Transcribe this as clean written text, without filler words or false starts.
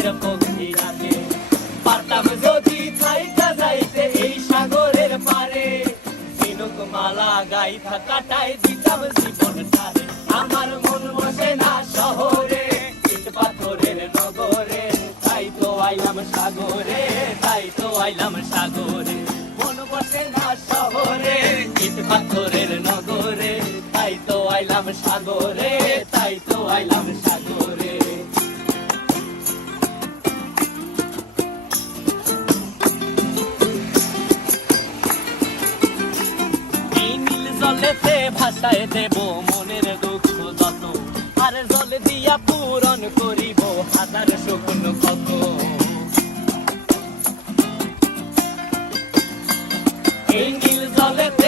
সাগরের পক্ষী ডাকে। পারতাম যদি থাইকা যাইতে এই সাগরের পারে, ঝিনুক মালা গাইথা কাটাই দিতাম জীবনটারে। আমার মন বসে না শহরে, ইট পাথরের নগরে, তাই তো আইলাম সাগরে, তাই তো আইলাম সাগরে। মন বসে না শহরে, ইট পাথরের নগরে, তাই তো আইলাম সাগরে, তাই তো আইলাম সাগরে। এই নীল জলেতে ভাসায় দেব মনের দুঃখ যত, আর জল দিয়া পূরণ করিব হাজার শুকন কত। এই নীল জলেতে